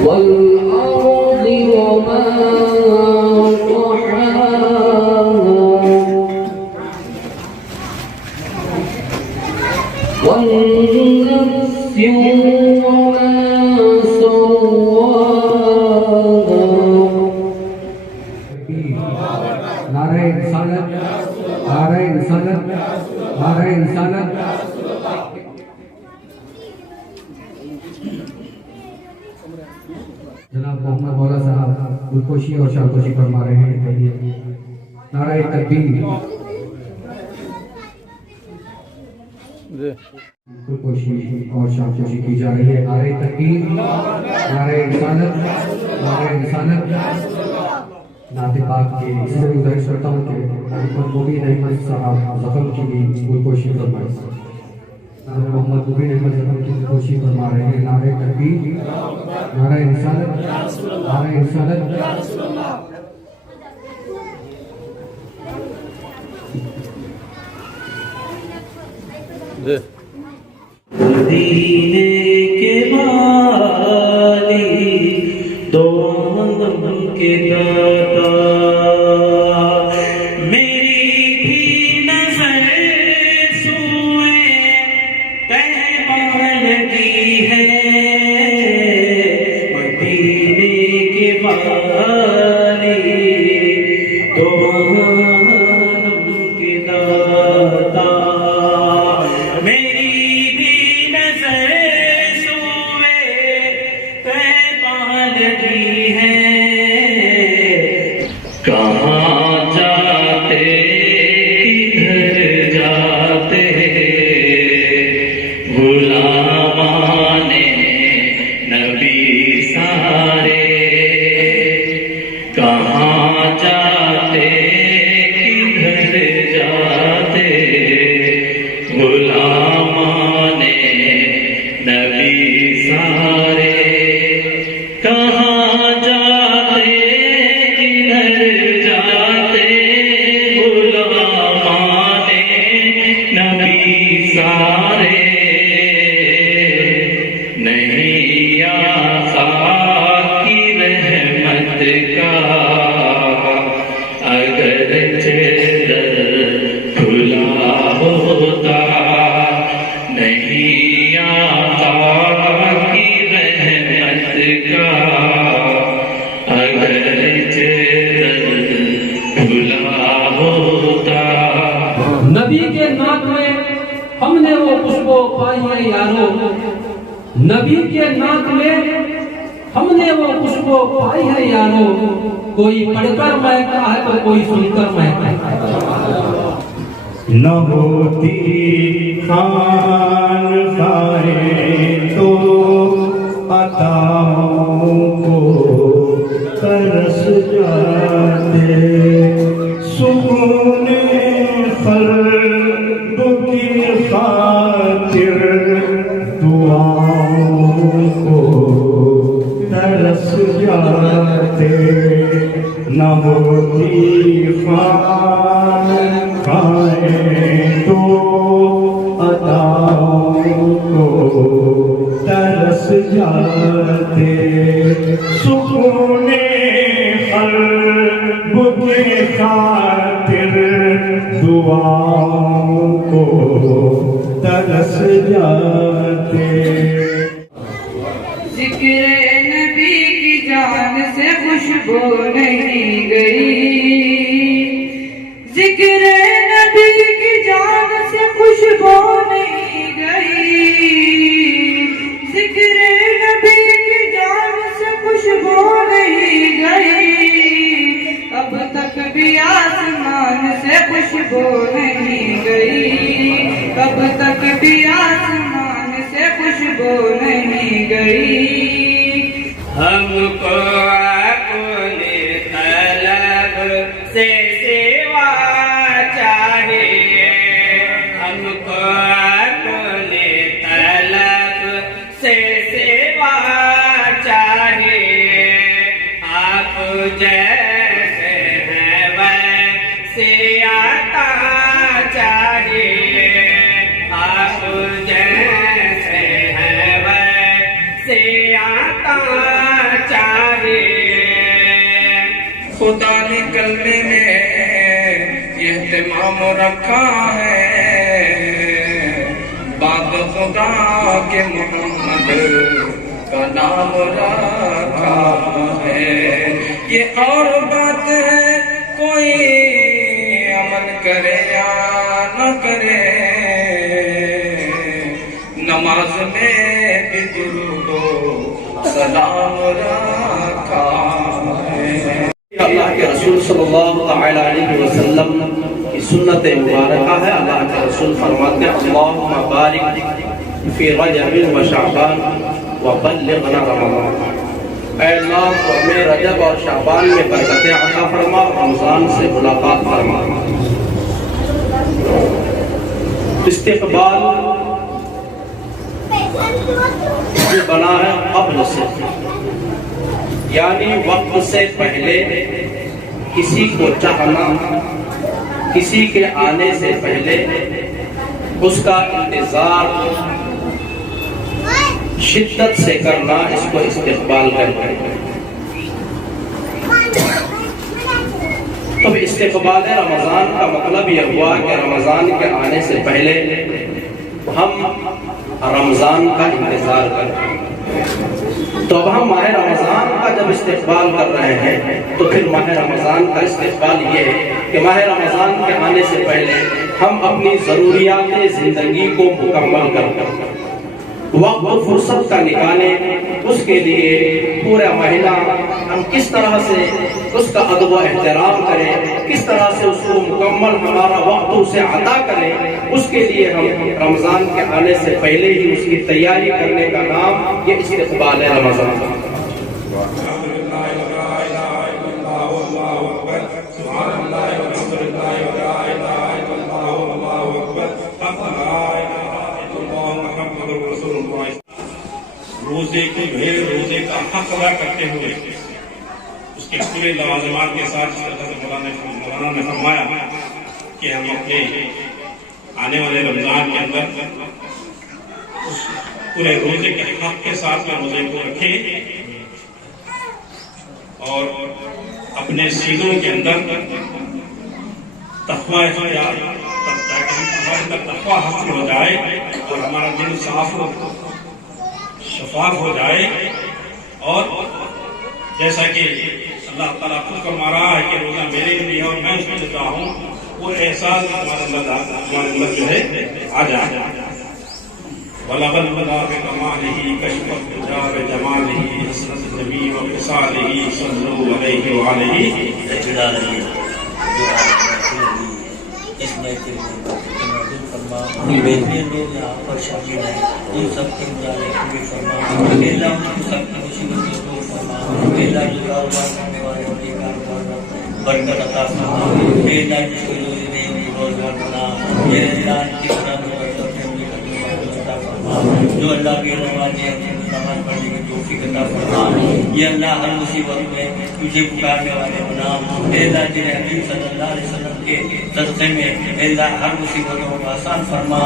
والأرض وما طحاها والنفس وما سواها نعرہ رسالت نعرہ رسالت نعرہ رسالت جناب محمد مولا صاحب گلپوشی اور شالپوشی فرما رہے ہیں نعرہ تکبیر گلپوشی اور شالپوشی کی جا رہی ہے نعرہ تکبیر نعرہ رسالت نعرہ رسالت نعت پاک کے اس میں گزارش کرتا ہوں کہ مبین احمد صاحب زخم کی گلپوشی فرمائے محمد مبین احمد زخم کی گلپوشی فرما رہے ہیں نعرہ تکبیر نعرہ رسالت نعرہ رسالت مدینے کے والی دو عالم کے داتا میری بھی نظر سوئے طیبہ لگی ہے مدینے کے والی دو عالم کے داتا میری بھی نظر سوئے طیبہ لگی ہے کہاں جاتے کدھر جاتے غلامان نبی سارے کہاں جاتے کدھر جاتے غلامان نبی سارے کہاں جاتے کدھر جاتے غلامان نبی سارے نہیں آقا کی رحمت کا اگر چہر کھلا ہوتا نہیں آقا کی رحمت کا اگر چہر کھلا ہوتا نبی کے ناک میں ہم نے وہ خوشبو پائی ہے یارو نبی کے ناک میں ہم نے وہ خوشبو پائی ہے یارو کوئی پڑھ کر مہکا ہے تو کوئی سن کر مہکا ہے نہ ہوتی خان خائے تو عطاؤں کو ترس جاتے سکون قلب کی خاطر دعاؤں کو ترس جاتے نہ ہوتی خان خائے تو عطاؤں کو ترس جاتے سکون قلب کی خاطر دعاؤں کو ترس جاتے ذکر نبی کی جان سے خوشبو نہیں گئی ذکر نبی کی جان سے خوشبو نہیں گئی ذکر نبی کی جان سے خوشبو نہیں گئی اب تک بھی آسمان سے خوشبو نہیں گئی اب تک بھی آسمان سے خوشبو نہیں گئی ہم کو اپنے طلب سے سوا چاہیے ہم کو اپنے طلب سے سوا چاہیے آپ جیسے ہیں ویسے آتا چاہیے آپ جیسے ہیں ویسے آتا اہتمام رکھا ہے، بات خدا کے محمد کا نام رکھا ہے۔ یہ اور بات ہے کوئی عمل کرے یا نہ کرے، نماز میں بھی درود و سلام رکھا ہے۔ اللہ کے رسول صلی اللہ تعالی علیہ وسلم کی سنت مبارکہ ہے۔ اللہ کے رسول فرماتے ہیں اللہم بارک فی رجب و شعبان وبلغنا رمضان، اے اللہ تو ہمیں رجب اور شعبان میں برکتیں عطا فرما، رمضان سے ملاقات فرما۔ استقبال جو بنا ہے قبل سے، یعنی وقت سے پہلے کسی کو چاہنا، کسی کے آنے سے پہلے اس کا انتظار شدت سے کرنا، اس کو استقبال کرنا ہے۔ تو استقبال رمضان کا مطلب یہ ہوا کہ رمضان کے آنے سے پہلے ہم رمضان کا انتظار کریں۔ تو اب ہم ماہ رمضان کا جب استقبال کر رہے ہیں تو پھر ماہ رمضان کا استقبال یہ ہے کہ ماہ رمضان کے آنے سے پہلے ہم اپنی ضروریات زندگی کو مکمل کر وقت و فرصت کا نکالیں، اس کے لیے پورا مہینہ ہم کس طرح سے اس کا ادب و احترام کریں، کس طرح سے اس کو مکمل ہمارا وقت اسے عطا کریں، اس کے لیے ہم رمضان کے آنے سے پہلے ہی اس کی تیاری کرنے کا نام یہ استقبال ہے رمضان۔ روزے کی بھیڑ، روزے کا حق ادا کرتے ہوئے اس کے پورے لوازمات کے ساتھ، جس طرح سے مولانا نے فرمایا کہ ہم اپنے آنے والے رمضان کے اندر اس پورے روزے کے حق کے ساتھ میں روزے کو رکھیں اور اپنے سینوں کے اندر تقوی اختیار، تاکہ ہمارے اندر تقوی حاصل ہو جائے اور ہمارا دل صاف ہو، شفاف ہو جائے۔ اور جیسا کہ اللہ تعالیٰ خود فرما رہا ہے کہ روزہ میرے لیے اور میں اس میں دیتا ہوں، وہ احساس ہمارے اندر جو ہے آ جائے۔ وَلَقَدْ بَدَا بِكَمَالِهِ كَشْفَ الدُّجَى بِجَمَالِهِ حَسْرَةَ النَّبِيِّ وَوِصَالِهِ صَلَّوْا عَلَيْهِ وَعَلَيْهِ لوگ یہاں پر شامل ہیں، ان سب کے مطابق بھی فرما، اللہ ان سب کی مصیبت کو دور فرما، اللہ جو کاروبار کرنے والے ہوتے کاروبار میں برکت عطا فرما، اللہ جس کو روزی نہیں دی روزگار بنا، یہ اللہ کی طرح میں برکت فیملی کرنے والے عطا فرما، جو اللہ کے نمازیں ہیں ان کو نماز پڑھنے کی توفیق عطا فرما، یہ اللہ ہر مصیبت میں تجھے پکارنے والے بنا، اللہ تیرے حبیب صلی اللہ علیہ وسلم کے صدقے میں اللہ ہر مصیبتوں کو آسان فرما۔